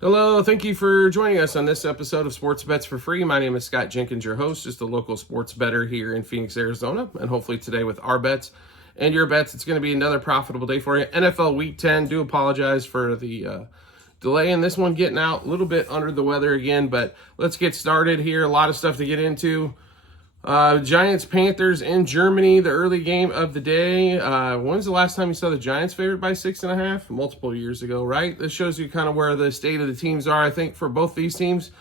Hello, thank you for joining us on this episode of Sports Bets for Free. My name is Scott Jenkins, your host, just a local sports bettor here in Phoenix, Arizona. And hopefully today with our bets and your bets, it's going to be another profitable day for you. NFL Week 10, do apologize for the delay in this one getting out. A little bit under the weather again, but let's get started here. A lot of stuff to get into. Giants, Panthers in Germany, the early game of the day. When's the last time you saw the Giants favored by 6.5? Multiple years ago, right? This shows you kind of where the state of the teams are, I think, for both these teams.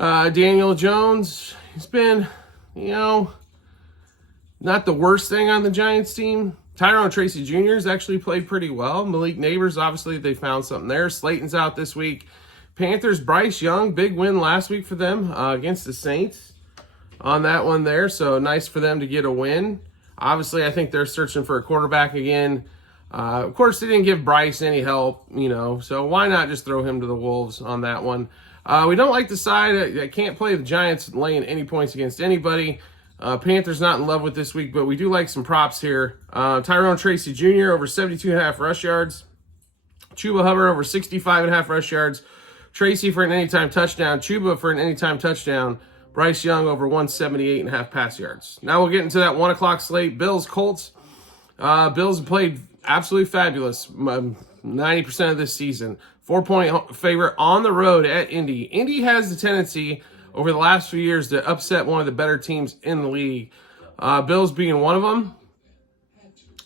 Daniel Jones, he's been, not the worst thing on the Giants team. Tyrone Tracy Jr. has actually played pretty well. Malik Neighbors, obviously, they found something there. Slayton's out this week. Panthers, Bryce Young, big win last week for them against the Saints on that one there, so nice for them to get a win. Obviously, I think they're searching for a quarterback again. Of course, they didn't give Bryce any help, so why not just throw him to the Wolves on that one? We don't like the side. I can't play the Giants laying any points against anybody. Panthers not in love with this week, but we do like some props here. Tyrone Tracy Jr. over 72.5 rush yards. Chuba Hubbard over 65.5 rush yards. Tracy for an anytime touchdown. Chuba for an anytime touchdown. Bryce Young over 178.5 pass yards. Now we'll get into that 1 o'clock slate. Bills, Colts. Bills have played absolutely fabulous 90% of this season. 4-point favorite on the road at Indy. Indy has the tendency over the last few years to upset one of the better teams in the league. Bills being one of them.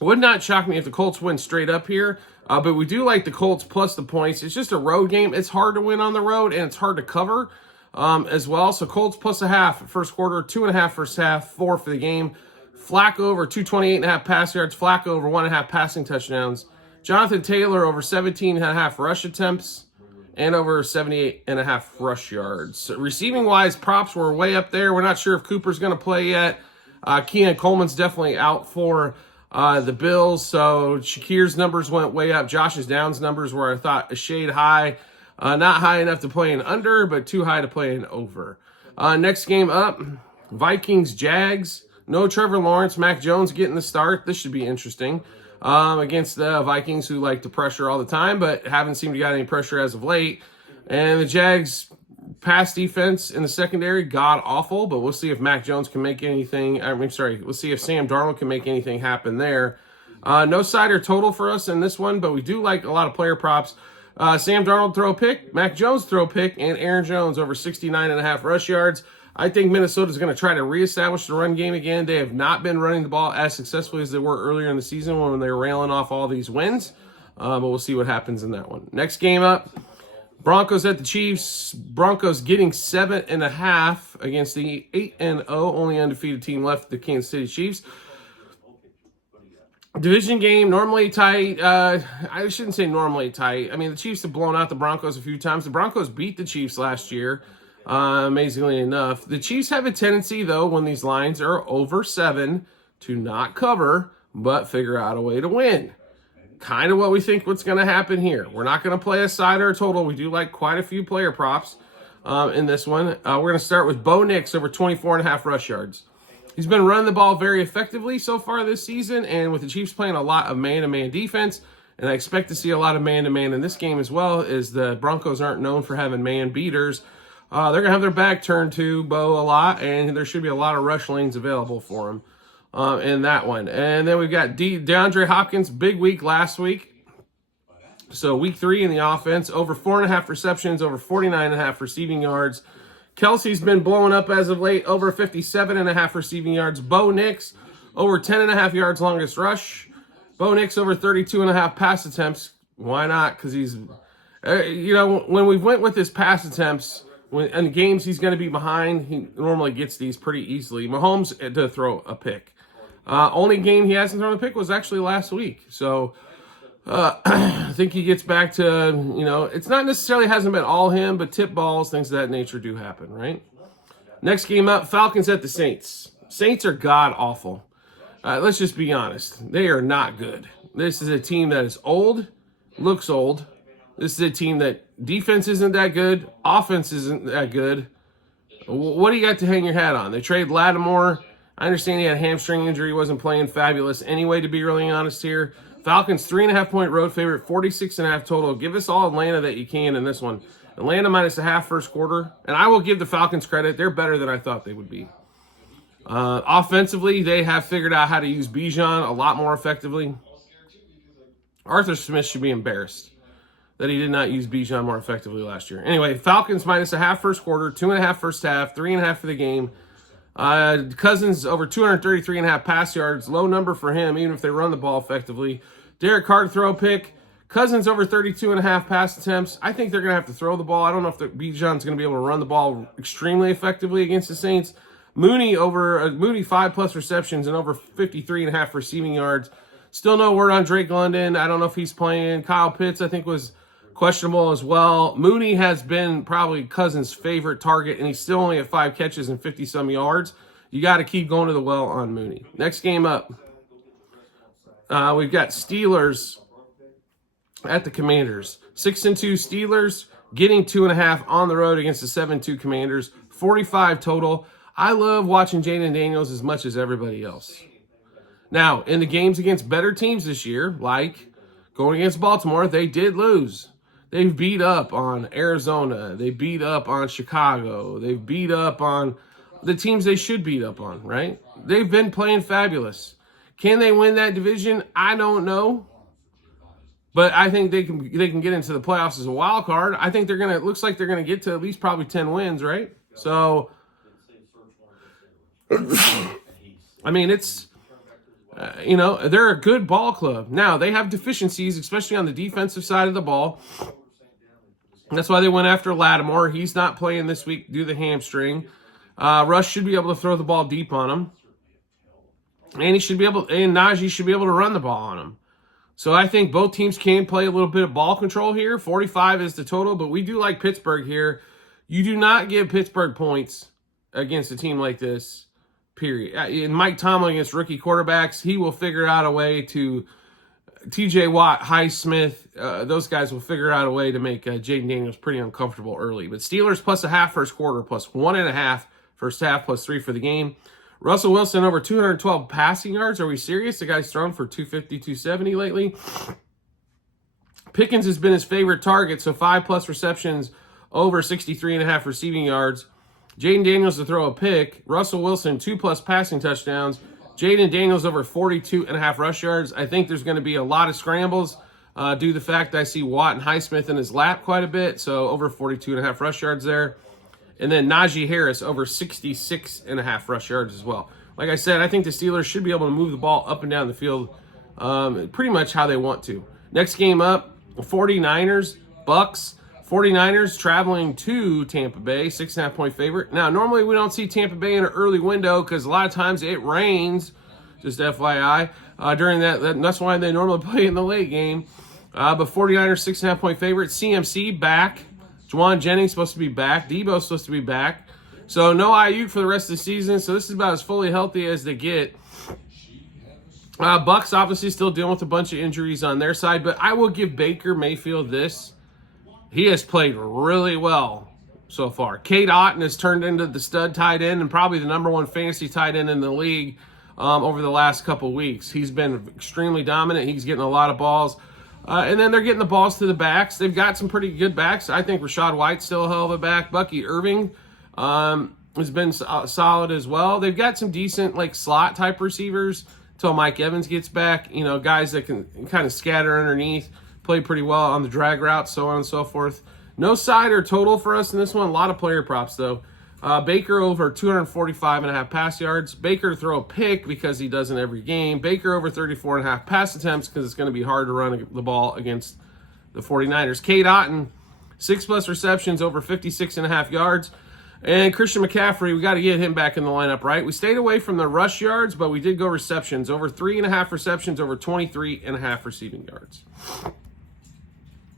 Would not shock me if the Colts win straight up here. But we do like the Colts plus the points. It's just a road game. It's hard to win on the road, and it's hard to cover. As well. So Colts plus a half first quarter, 2.5 first half, 4 for the game. Flacco over 228.5 pass yards. Flacco over 1.5 passing touchdowns. Jonathan Taylor over 17.5 rush attempts and over 78.5 rush yards. So receiving wise, props were way up there. We're not sure if Cooper's going to play yet. Keon Coleman's definitely out for the Bills. So Shakir's numbers went way up. Josh's Downs numbers were, I thought, a shade high. Not high enough to play an under, but too high to play an over. Next game up, Vikings, Jags. No Trevor Lawrence. Mac Jones getting the start. This should be interesting against the Vikings, who like to pressure all the time, but haven't seemed to get any pressure as of late. And the Jags pass defense in the secondary, god awful, but we'll see if Mac Jones can make anything. We'll see if Sam Darnold can make anything happen there. No side or total for us in this one, but we do like a lot of player props. Sam Darnold throw a pick, Mac Jones throw a pick, and Aaron Jones over 69.5 rush yards. I think Minnesota's going to try to reestablish the run game again. They have not been running the ball as successfully as they were earlier in the season when they were railing off all these wins. But we'll see what happens in that one. Next game up, Broncos at the Chiefs. Broncos getting 7.5 against the 8-0, only undefeated team left, the Kansas City Chiefs. Division game, normally tight. I shouldn't say normally tight. I mean, the Chiefs have blown out the Broncos a few times. The Broncos beat the Chiefs last year, amazingly enough. The Chiefs have a tendency, though, when these lines are over 7, to not cover, but figure out a way to win. Kind of what we think what's going to happen here. We're not going to play a side or a total. We do like quite a few player props in this one. We're going to start with Bo Nix over 24.5 rush yards. He's been running the ball very effectively so far this season, and with the Chiefs playing a lot of man-to-man defense, and I expect to see a lot of man-to-man in this game as well, as the Broncos aren't known for having man beaters. They're going to have their back turned to Bo a lot, and there should be a lot of rush lanes available for him in that one. And then we've got DeAndre Hopkins, big week last week. So week 3 in the offense, over 4.5 receptions, over 49.5 receiving yards. Kelsey's been blowing up as of late, over 57.5 receiving yards. Bo Nix, over 10.5 yards longest rush. Bo Nix, over 32.5 pass attempts. Why not? Because he's, when we went with his pass attempts, in games he's going to be behind, he normally gets these pretty easily. Mahomes to throw a pick. Only game he hasn't thrown a pick was actually last week. So I think he gets back to, it's not necessarily hasn't been all him, but tip balls, things of that nature do happen, right? Next game up, Falcons at the Saints. Saints are god-awful. Let's just be honest. They are not good. This is a team that is old, looks old. This is a team that defense isn't that good, offense isn't that good. What do you got to hang your hat on? They trade Lattimore. I understand he had a hamstring injury, wasn't playing fabulous anyway, to be really honest here. Falcons 3.5-point road favorite, 46.5 total. Give us all Atlanta that you can in this one. Atlanta minus a half first quarter. And I will give the Falcons credit. They're better than I thought they would be. Offensively, they have figured out how to use Bijan a lot more effectively. Arthur Smith should be embarrassed that he did not use Bijan more effectively last year. Anyway, Falcons minus a half first quarter, 2.5 first half, 3.5 for the game. Cousins over 233.5 pass yards, low number for him, even if they run the ball effectively. Derek Carr to throw a pick. Cousins over 32.5 pass attempts. I think they're going to have to throw the ball. I don't know if Bijan's going to be able to run the ball extremely effectively against the Saints. Mooney 5+ receptions and over 53.5 receiving yards. Still no word on Drake London. I don't know if he's playing. Kyle Pitts, I think, was questionable as well. Mooney has been probably Cousins' favorite target, and he's still only at 5 catches and 50-some yards. You got to keep going to the well on Mooney. Next game up, we've got Steelers at the Commanders. 6-2 Steelers, getting 2.5 on the road against the 7-2 Commanders. 45 total. I love watching Jayden Daniels as much as everybody else. Now, in the games against better teams this year, like going against Baltimore, they did lose. They've beat up on Arizona. They beat up on Chicago. They've beat up on the teams they should beat up on, right? They've been playing fabulous. Can they win that division? I don't know. But I think they can get into the playoffs as a wild card. I think it looks like they're gonna get to at least probably 10 wins, right? So I mean, it's they're a good ball club. Now, they have deficiencies, especially on the defensive side of the ball. That's why they went after Lattimore. He's not playing this week due to the hamstring. Rush should be able to throw the ball deep on him. And Najee should be able to run the ball on him. So I think both teams can play a little bit of ball control here. 45 is the total, but we do like Pittsburgh here. You do not give Pittsburgh points against a team like this, period. And Mike Tomlin against rookie quarterbacks, he will figure out a way to TJ Watt, Highsmith, those guys will figure out a way to make Jayden Daniels pretty uncomfortable early. But Steelers plus a half first quarter, plus 1.5 first half, plus 3 for the game. Russell Wilson over 212 passing yards. Are we serious? The guy's thrown for 250, 270 lately. Pickens has been his favorite target, so 5+ receptions, over 63.5 receiving yards. Jayden Daniels to throw a pick. Russell Wilson, 2+ passing touchdowns. Jayden Daniels over 42.5 rush yards. I think there's going to be a lot of scrambles due to the fact that I see Watt and Highsmith in his lap quite a bit, so over 42.5 rush yards there. And then Najee Harris over 66.5 rush yards as well. Like I said, I think the Steelers should be able to move the ball up and down the field pretty much how they want to. Next game up, 49ers, Bucks. 49ers traveling to Tampa Bay, 6.5-point favorite. Now, normally we don't see Tampa Bay in an early window because a lot of times it rains, just FYI, during that. That's why they normally play in the late game. But 49ers, 6.5-point favorite. CMC back. Juwan Jennings supposed to be back. Debo's supposed to be back. So no Ayuk for the rest of the season. So this is about as fully healthy as they get. Bucks obviously still dealing with a bunch of injuries on their side, but I will give Baker Mayfield this. He has played really well so far. Cade Otton has turned into the stud tight end and probably the #1 fantasy tight end in the league over the last couple weeks. He's been extremely dominant. He's getting a lot of balls. And then they're getting the balls to the backs. They've got some pretty good backs. I think Rachaad White's still a hell of a back. Bucky Irving has been solid as well. They've got some decent slot type receivers until Mike Evans gets back. Guys that can kind of scatter underneath. Play pretty well on the drag route, so on and so forth. No side or total for us in this one. A lot of player props, though. Baker over 245.5 pass yards. Baker to throw a pick because he does in every game. Baker over 34.5 pass attempts because it's going to be hard to run the ball against the 49ers. Cade Otton, 6+ receptions, over 56.5 yards. And Christian McCaffrey, we got to get him back in the lineup, right? We stayed away from the rush yards, but we did go receptions. Over 3.5 receptions, over 23.5 receiving yards.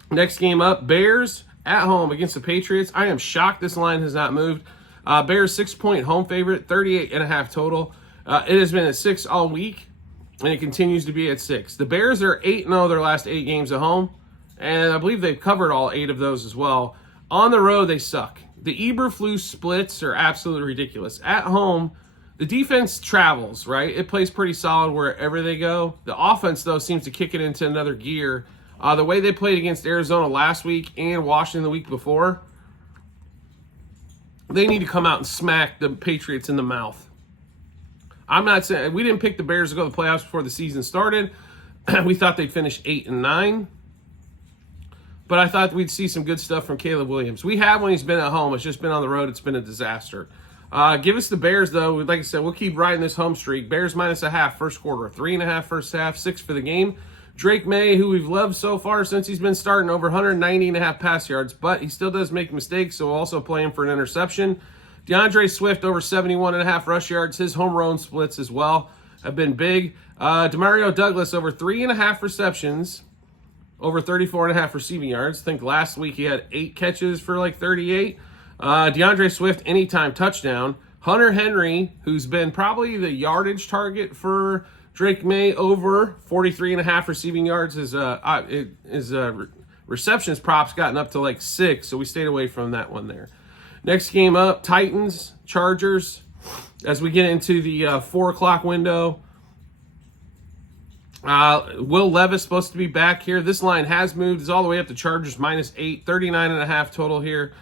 Next game up, Bears at home against the Patriots. I am shocked this line has not moved. Bears 6-point home favorite, 38.5 total. It has been at 6 all week, and it continues to be at 6. The Bears are 8-0 their last 8 games at home, and I believe they've covered all 8 of those as well. On the road, they suck. The Eberflus splits are absolutely ridiculous. At home, The defense travels, right? It plays pretty solid wherever they go. The offense, though, seems to kick it into another gear. The way they played against Arizona last week and Washington the week before, they need to come out and smack the Patriots in the mouth. I'm not saying we didn't pick the Bears to go to the playoffs before the season started. We thought they'd finish 8-9. But I thought we'd see some good stuff from Caleb Williams. We have when he's been at home. It's just been on the road. It's been a disaster. Give us the Bears, though. Like I said, we'll keep riding this home streak. Bears -0.5 first quarter, 3.5 first half, 6 for the game. Drake May, who we've loved so far since he's been starting, over 190.5 pass yards, but he still does make mistakes, so we'll also play him for an interception. DeAndre Swift, over 71.5 rush yards. His home run splits as well have been big. Demario Douglas, over 3.5 receptions, over 34.5 receiving yards. I think last week he had 8 catches for like 38. DeAndre Swift, anytime touchdown. Hunter Henry, who's been probably the yardage target for Drake May, over 43.5 receiving yards. His receptions props gotten up to like 6, so we stayed away from that one there. Next game up, Titans, Chargers. As we get into the 4 o'clock window, Will Levis supposed to be back here. This line has moved. It's all the way up to Chargers -8, 39.5 total here.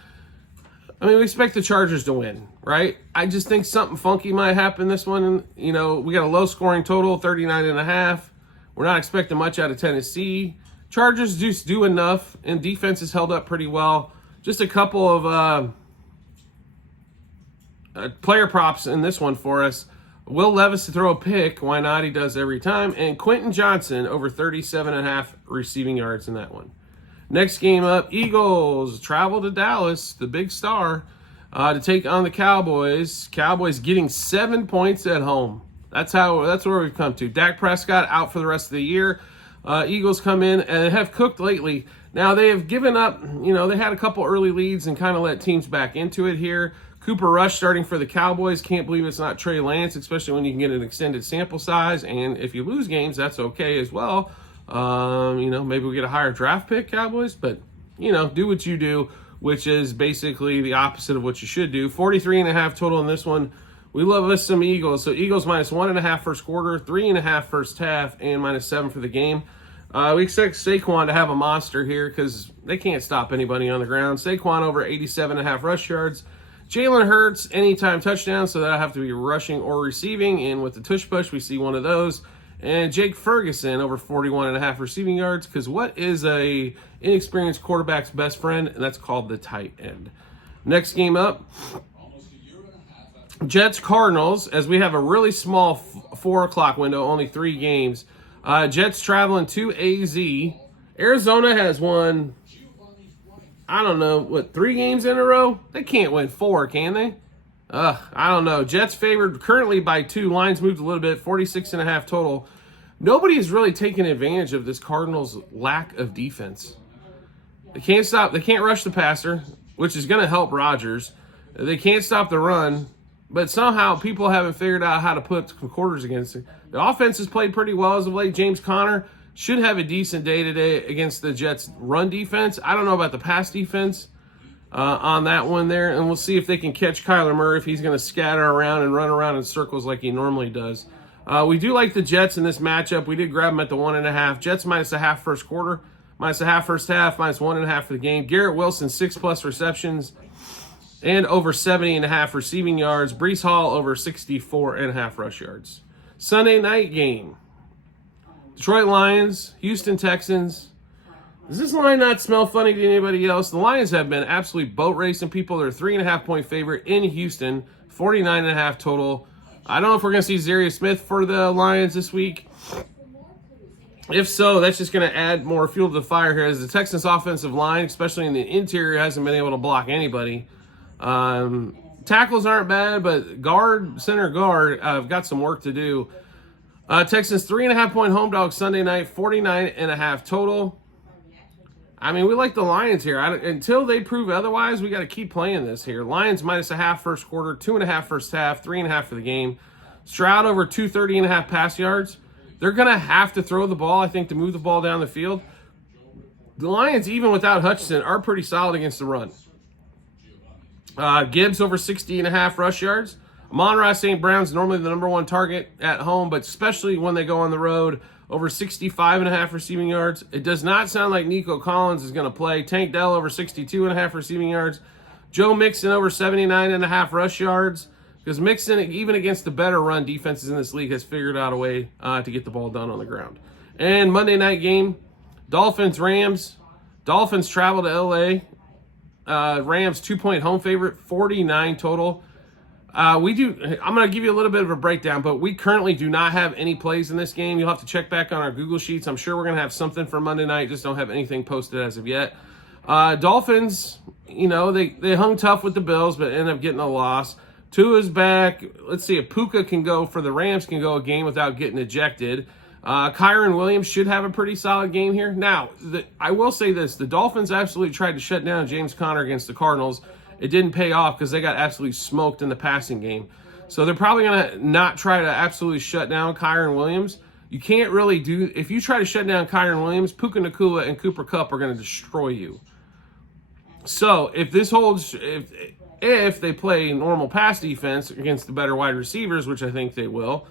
I mean, we expect the Chargers to win, right? I just think something funky might happen this one. You know, we got a low-scoring total, 39.5. We're not expecting much out of Tennessee. Chargers just do enough, and defense has held up pretty well. Just a couple of player props in this one for us. Will Levis to throw a pick. Why not? He does every time. And Quentin Johnson, over 37.5 receiving yards in that one. Next game up, Eagles travel to Dallas, the big star, to take on the Cowboys. Cowboys getting 7 points at home. That's where we've come to. Dak Prescott out for the rest of the year. Eagles come in and have cooked lately. Now they have given up. You know, they had a couple early leads and kind of let teams back into it here. Cooper Rush starting for the Cowboys. Can't believe it's not Trey Lance, especially when you can get an extended sample size. And if you lose games, that's okay as well. You know, maybe we get a higher draft pick, Cowboys, but, you know, do what you do, which is basically the opposite of what you should do. 43.5 total in this one. We love us some Eagles. So Eagles -1.5 first quarter, 3.5 first half, and -7 for the game. We expect Saquon to have a monster here because they can't stop anybody on the ground. Saquon over 87.5 rush yards. Jalen Hurts, anytime touchdown, so that'll have to be rushing or receiving. And with the tush push, we see one of those. And Jake Ferguson, over 41.5 receiving yards, because what is a inexperienced quarterback's best friend? And that's called the tight end. Next game up, Jets-Cardinals, as we have a really small 4 o'clock window, only 3 games. Jets traveling to AZ. Arizona has won, I don't know, 3 games in a row? They can't win 4, can they? I don't know. Jets favored currently by 2. Lines moved a little bit, 46.5 total. Nobody is really taking advantage of this Cardinals' lack of defense. They can't stop. They can't rush the passer, which is going to help Rodgers. They can't stop the run, but somehow people haven't figured out how to put some quarters against it. The offense has played pretty well as of late. James Conner should have a decent day today against the Jets' run defense. I don't know about the pass defense on that one there, and we'll see if they can catch Kyler Murray, if he's going to scatter around and run around in circles like he normally does. We do like the Jets in this matchup. We did grab them at the 1.5. Jets -0.5 first quarter, -0.5 first half, -1.5 for the game. Garrett Wilson, 6+ receptions and over 70.5 receiving yards. Breece Hall, over 64.5 rush yards. Sunday night game. Detroit Lions, Houston Texans. Does this line not smell funny to anybody else? The Lions have been absolutely boat racing people. They're a 3.5-point favorite in Houston, 49.5 total. I don't know if we're going to see Zarius Smith for the Lions this week. If so, that's just going to add more fuel to the fire here, as the Texans' offensive line, especially in the interior, hasn't been able to block anybody. Tackles aren't bad, but center guard, have got some work to do. Texans 3.5-point home dog Sunday night, 49.5 total. I mean, we like the Lions here. Until they prove otherwise, we got to keep playing this here. Lions -0.5 first quarter, 2.5 first half, 3.5 for the game. Stroud over 230.5 pass yards. They're going to have to throw the ball, I think, to move the ball down the field. The Lions, even without Hutchinson, are pretty solid against the run. Gibbs over 60.5 rush yards. Amon-Ra St. Brown's normally the number one target at home, but especially when they go on the road, over 65.5 receiving yards. It does not sound like Nico Collins is going to play. Tank Dell over 62.5 receiving yards. Joe Mixon over 79.5 rush yards. Because Mixon, even against the better run defenses in this league, has figured out a way to get the ball done on the ground. And Monday night game, Dolphins-Rams. Dolphins travel to L.A. Rams 2-point home favorite, 49 total. I'm going to give you a little bit of a breakdown, but we currently do not have any plays in this game. You'll have to check back on our Google Sheets. I'm sure we're going to have something for Monday night. Just don't have anything posted as of yet. Dolphins, they hung tough with the Bills, but ended up getting a loss. Tua's back. Let's see if Puka can go for the Rams, can go a game without getting ejected. Kyren Williams should have a pretty solid game here. Now, I will say this. The Dolphins absolutely tried to shut down James Conner against the Cardinals. It didn't pay off because they got absolutely smoked in the passing game. So they're probably going to not try to absolutely shut down Kyren Williams. You can't really if you try to shut down Kyren Williams, Puka Nacua and Cooper Kupp are going to destroy you. So if this holds, if they play normal pass defense against the better wide receivers, which I think they will,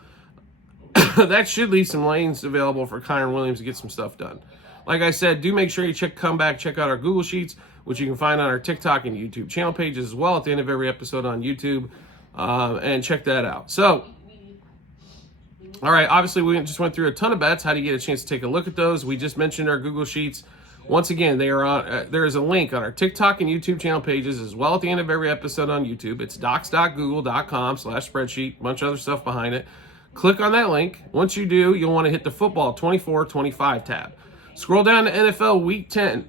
that should leave some lanes available for Kyren Williams to get some stuff done. Like I said, do make sure you check out our Google Sheets, which you can find on our TikTok and YouTube channel pages as well at the end of every episode on YouTube, and check that out. So, all right, obviously we just went through a ton of bets. How do you get a chance to take a look at those? We just mentioned our Google Sheets. Once again, they are on. There is a link on our TikTok and YouTube channel pages as well at the end of every episode on YouTube. It's docs.google.com/spreadsheet, a bunch of other stuff behind it. Click on that link. Once you do, you'll want to hit the football 24-25 tab. Scroll down to NFL Week 10.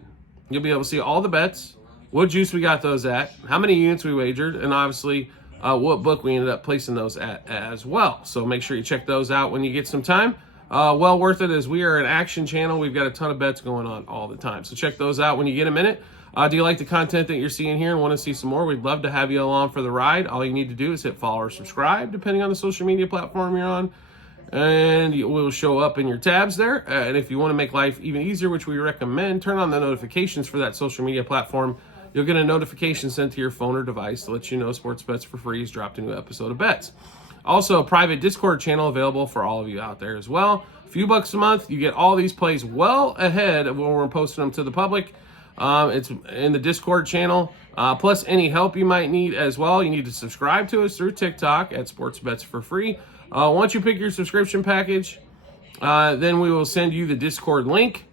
You'll be able to see all the bets, what juice we got those at, how many units we wagered, and obviously what book we ended up placing those at as well. So make sure you check those out when you get some time. Well worth it, as we are an action channel. We've got a ton of bets going on all the time. So check those out when you get a minute. Do you like the content that you're seeing here and want to see some more? We'd love to have you along for the ride. All you need to do is hit follow or subscribe, depending on the social media platform you're on. And it will show up in your tabs there. And if you want to make life even easier, which we recommend, turn on the notifications for that social media platform. You'll get a notification sent to your phone or device to let you know Sports Bets for Free has dropped a new episode of Bets. Also, a private Discord channel available for all of you out there as well. A few bucks a month, you get all these plays well ahead of when we're posting them to the public. It's in the Discord channel. Plus, any help you might need as well, you need to subscribe to us through TikTok at Sports Bets for Free. Once you pick your subscription package, then we will send you the Discord link.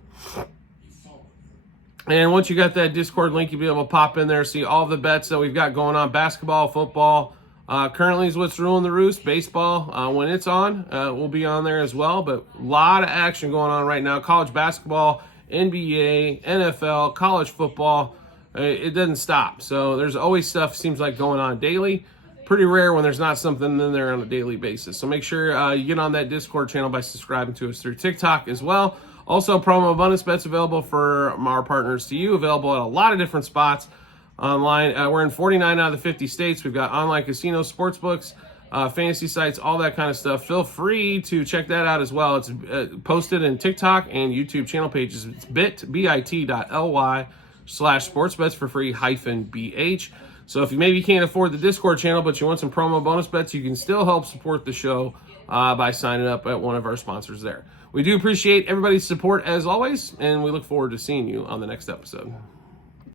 And once you got that Discord link, you'll be able to pop in there, see all the bets that we've got going on. Basketball, football, currently is what's ruling the roost. Baseball, when it's on, will be on there as well. But a lot of action going on right now. College basketball, NBA, NFL, college football, it doesn't stop. So there's always stuff, seems like, going on daily. Pretty rare when there's not something in there on a daily basis. So make sure you get on that Discord channel by subscribing to us through TikTok as well. Also, promo bonus bets available for our partners to you, available at a lot of different spots online. We're in 49 out of the 50 states. We've got online casinos, sports books, fantasy sites, all that kind of stuff. Feel free to check that out as well. It's posted in TikTok and YouTube channel pages. It's bit.ly/sportsbetsforfree-bh. So if you maybe can't afford the Discord channel, but you want some promo bonus bets, you can still help support the show by signing up at one of our sponsors there. We do appreciate everybody's support as always, and we look forward to seeing you on the next episode.